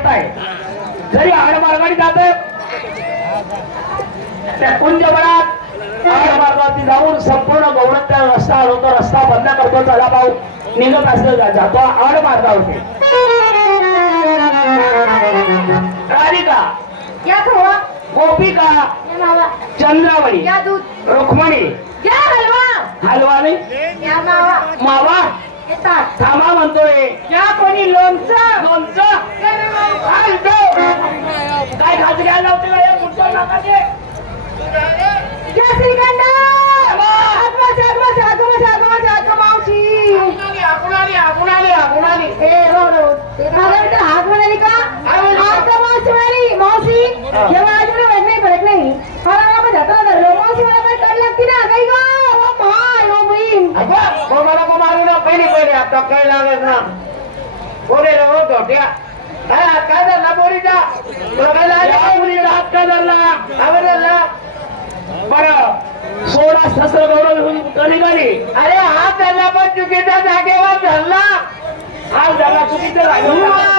येत आहे. जरी आडमार्गाने जात त्या कुंजवनात आडमार्गावरती जाऊन संपूर्ण गौरव रस्ता हलवतो, रस्ता बंद करतो. चला भाऊ निघत असतो, जातो आडमार्गावरती. राधिका, गोपिका, चंद्रावळी, रुक्मणी, हलवा नाही मावा थांबा म्हणतोय. कोणी लोणचं लोणचं काय खात घ्यायला होते हात म्हणाली का मावशी मावशी जेव्हा आज नाही पडत नाही मला जाता धरलो मावशी मला काय कड लागते ना काही मला मारू ना पहिले पहिले आता काय लागत ना बोले होतो त्या काय धरला बोरीचा मुलीचा हात काय धरला बरं सोळा सहस्र गौरव घेऊन निघाली. अरे हात धरला पण चुकीच्या जागेवर धरला. हात धरला चुकीचं राहिलं,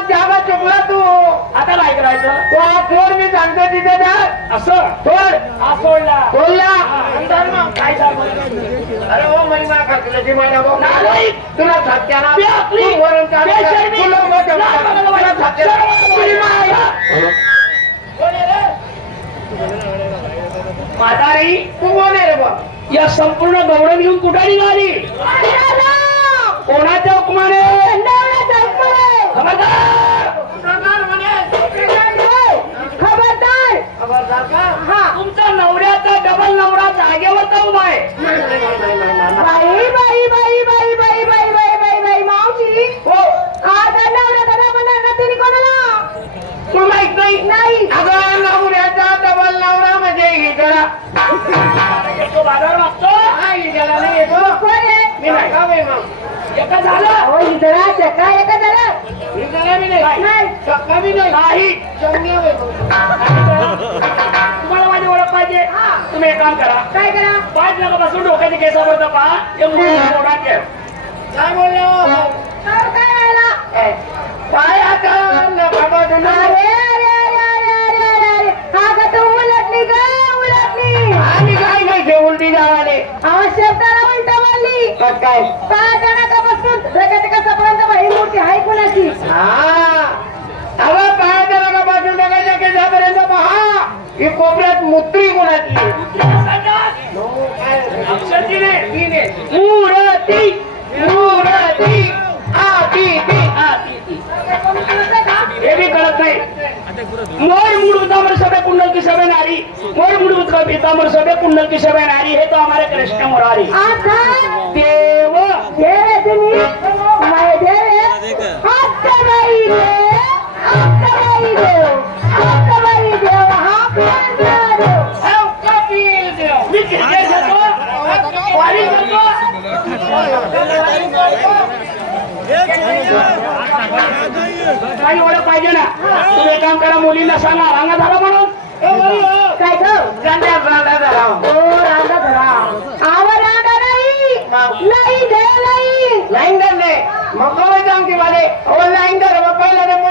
जागा चुकला तू. आता काय करायचं? तो हा सोड मी सांगतो तिथे जा असं सोड. हा सोडला बोलला काय झालं? अरे हो महिमा खातल्याची महिना भाऊ नाही तुला सत्याना आपली म्हातारी तू कोण आहे रे बा? या संपूर्ण गौरव घेऊन कुठे निघाली? कोणाच्या हुकमाने? खबरदार का? तुमचा नवऱ्याचा डबल नवरा जागेवर तर उभा आहे. बाई बाई बाई बाई बाई बाई बाई बाई बाई मावशी हो आता नवरा दादा म्हणा तरी कोणाला तू माहित नाही? नाही अगं नवऱ्याचा डबल नवरा म्हणजे इकडा तो बाजार मागतो. हा इकडा नाही येतो. कोण आहे मी नाही. का बाई मग? एका झालं हो इधरा चका एका झालं इकडा बी नाही. नाही चक्का बी नाही. नाही. चंग्या बाई मग. तुम्हाला माझी ओळख पाहिजे. तुम्ही एक काम करा, काय करा पाच नकापासून डोक्याची केसावर पहा. हे मोडात घ्या. काय बोललो? काय व्हायला पाय आता नकापासून अरे अरे अरे अरे अरे अरे अरे हा का तू उलटली ग उलटली आणि काय नाही ते उलटी जावाले. शब्दाला उलटा मारली काय पायाच्या नाकापासून डोक्याच्या कसापर्यंत बाई मूर्ती आहे कुणाची हा अगं पायाच्या नकापासून डोक्याच्या केसापर्यंत पहा. ही कोपऱ्यात मुत्री कोणाची? अक्षर तिने तिने. मूर्ती मूर्ती. हे बी कळत नाही. मोर मुड़ुतामर सबे कुंडल की सबे नारी, मोर मुड़ुत का पीतामर सबे कुंडल की सबे नारी. हे तो हमारे कृष्ण मुरारी देव देव तुम्ही माय देव हक्कबाई देव हक्कबाई देव हक्कबाई देव हा देव मी क्रिकेट खेळतो, वारी करतो. काही ओळख पाहिजे ना. तुम्ही एक काम करा, मुलींना सांगा रांगा झाला म्हणून. काय ग गांड्या गांड्या झाला. ओ रांगा धरा आवा रांगा नाही नाही देव नाही लाईन धरले मग कवय जाऊन की वाले ओ लाईन धर मग पहिला नंबर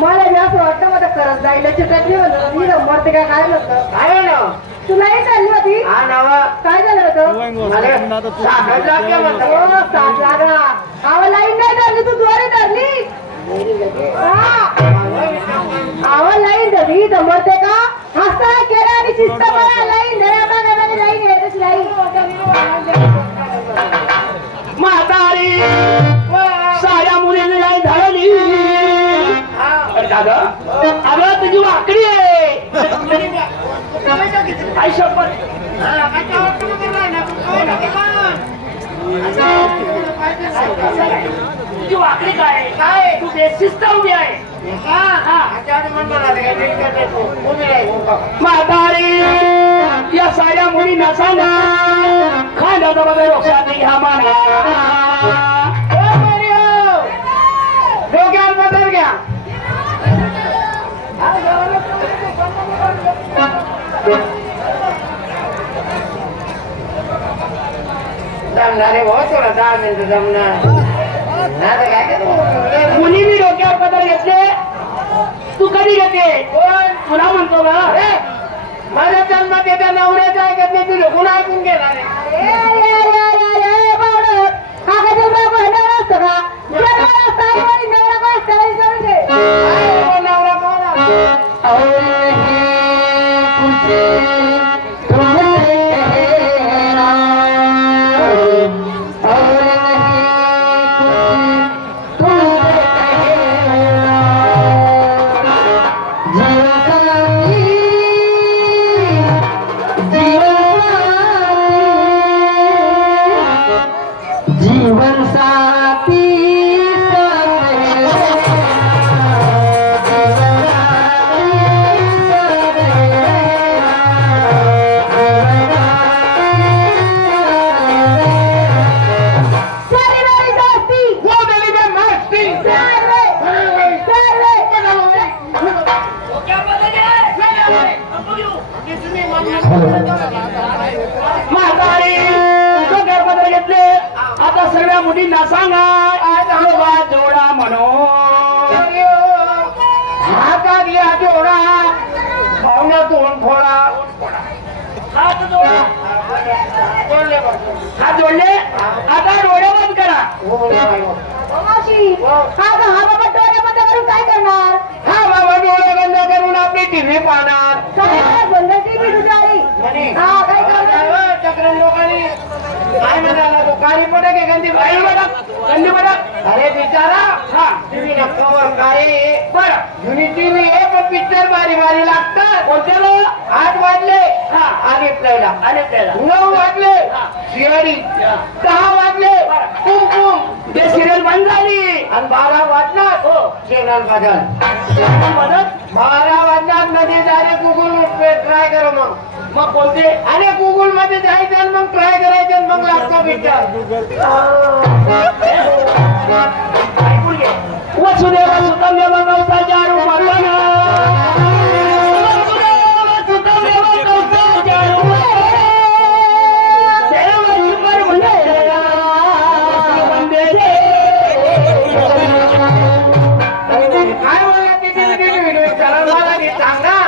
मला जास्त वाटतं मला करत जायला चिटकली होतं मी मरते काय काय नसतं आहे ना तुला एक आली होती हा नावा काय झालं होतं अरे साखर लागल्या म्हणतो. हो साथ लागला आवा लाईन नाही धरली तू द्वारे धरली आवा लाईन धरली तर मरते का हस्ता केला आणि शिस्त मला लाईन धरा बघा लाईन येतच लाईन म्हातारी साऱ्या मुलींनी लाईन धरली. अगं तुझी वाकडी आहे. आई शपथ तुझी वाकडी काय काय तू बेशिस्त उभी आहे. म्हातारी या साऱ्या मुलींना सांगा खांद्याचा बघा रोक्षात घ्या माना. डोक्यावर बदल घ्या. जमणार आहे भाऊ थोडा 10 मिनिटं जमणार नाही काय करू मुलींनी डोक्यावर पदर घेतले तू कधी घेते कोण तुला म्हणतो का अरे, माझ्या जन्मात येत्या नवऱ्याचं ऐकत नाही तुझं कुणा ऐकून घेणार आहे अरे बावळट हा काय तुला म्हणणार असतं का जन्माला असता आणि नवरा कोण असतं हे विचारून घे. काय हो, नवरा कोण आहे? जीवन साथी म्हातारी डोक्यावर पदर घेतले आता सर्व मुलींना सांगा आज आम्हाला जोडा म्हणून हातात या जोडा पाहुण्यातून फोडा हात जोडा बोलले बघ. हात जोडले आता डोळे बंद करा मावशी हा बाबा डोळे बंद करून काय करणार हा बाबा डोळे बंद करून आपली टीव्ही पाहणार काय बंद टीव्ही तुझ्यारी हा काय करणार चक्र लोकांनी काय म्हणाला तो काळी पडक आहे गंदी बाई बडक गंदी बडक अरे बिचारा हा टीव्ही कवर काय बरं जुनी टीव्ही आहे पण पिक्चर भारी भारी लागतात कोणत्याला 8 वाजले हा आली प्लेला आणि त्याला 9 वाजले हा. शियारी हा. 10 वाजले कुम कुम ते सिरियल बंद झाली आणि 12 वाजणार हो चॅनल बदल मदत 12 वाजणार मध्ये डायरेक्ट गुगल ट्राय करा मग कोणते आणि गुगल मध्ये जायचं आणि मग ट्राय करायचं आणि मग लागतो पिक्चर ऐकून घे वसुदेव सुतदेव कौसाच्या रूपानं वसुदेव कौसाच्या रूपानं देवाची परमंडळ वंदे रे. काय बोलला तिथे व्हिडिओ चला मला नीट सांगा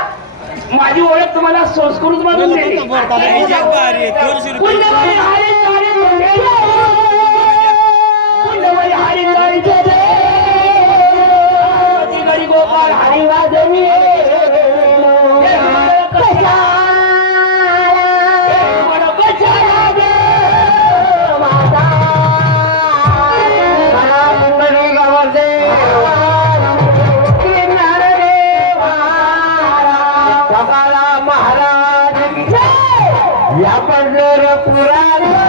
माझी ओळख तुम्हाला संस्कृत मधून दिली पुण्यवारी हरी चारी मुंडे पुण्यवारी हरी चारी जय गरी गोपाळ हरी वाजवी महाराज या पंढरपुराला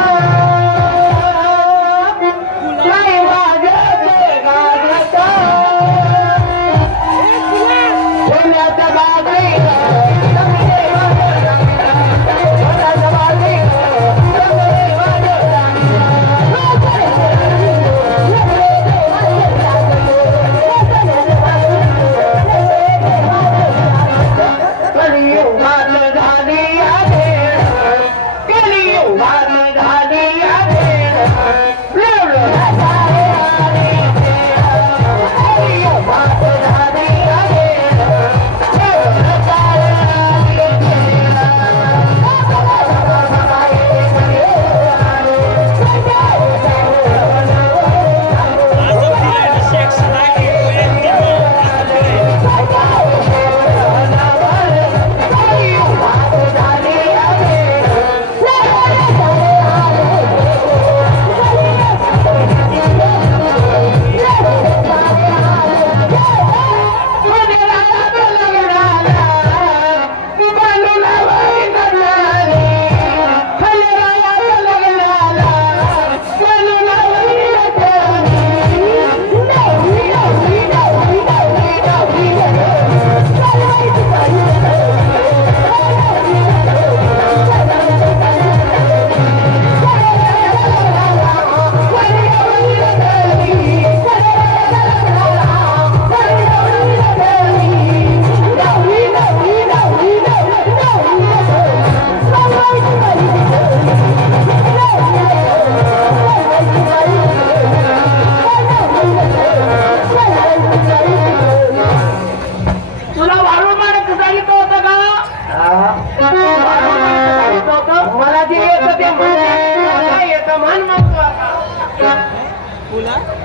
आता मान मागतो आता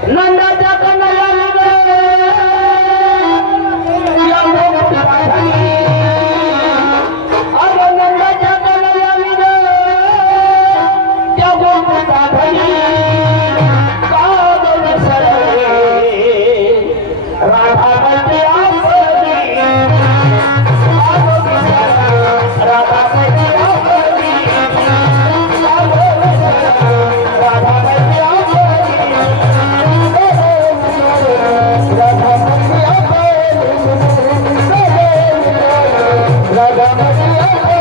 नंदाच्या कन्हैयाला ग, या गोकुळाखाली. अगं नंदाच्या कन्हैयाला ग, त्या गोकुळाखाली. कागद सरळे राधा मैत्री आपली. कागद सरळे राधा मैत्री आपली. कागद सरळे राधा मैत्री आपली.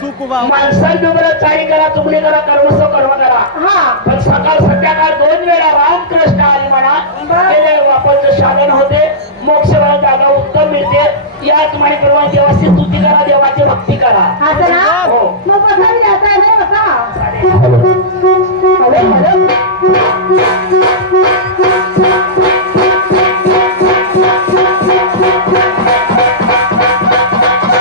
माणसांनी बरं चाळी करा चुगली करा कर्मसो कर्म करा हा पण सकाळ संध्याकाळ 2 वेळा रामकृष्ण आली म्हणा गेले वापरचं साधन होते मोक्षवाला जागा उत्तम मिळते याच माहिती देवाची स्तुती करा देवाची भक्ती करा असं ना हो. मग बसा मी जाता नाही बसा चालेल. अरे